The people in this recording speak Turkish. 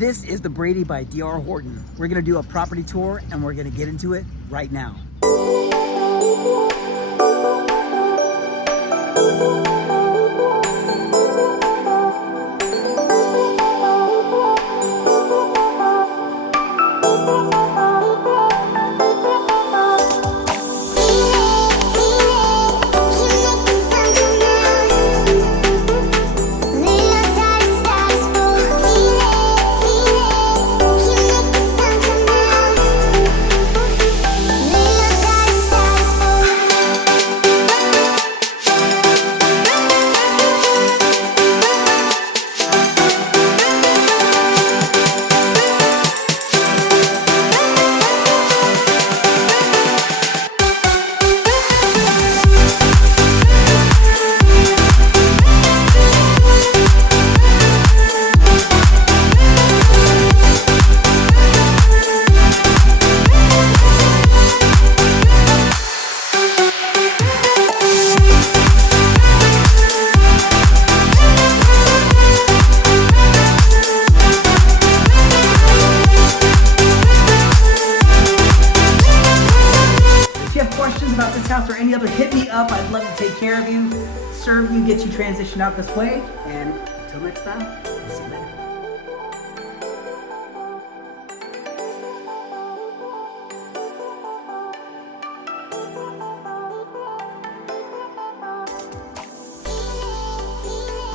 This is the Brady by DR Horton. We're gonna do a property tour and we're gonna get into it right now. Questions about this house or any other, hit me up. I'd love to take care of you, serve you, get you transitioned out this way. And until next time, I'll see you later.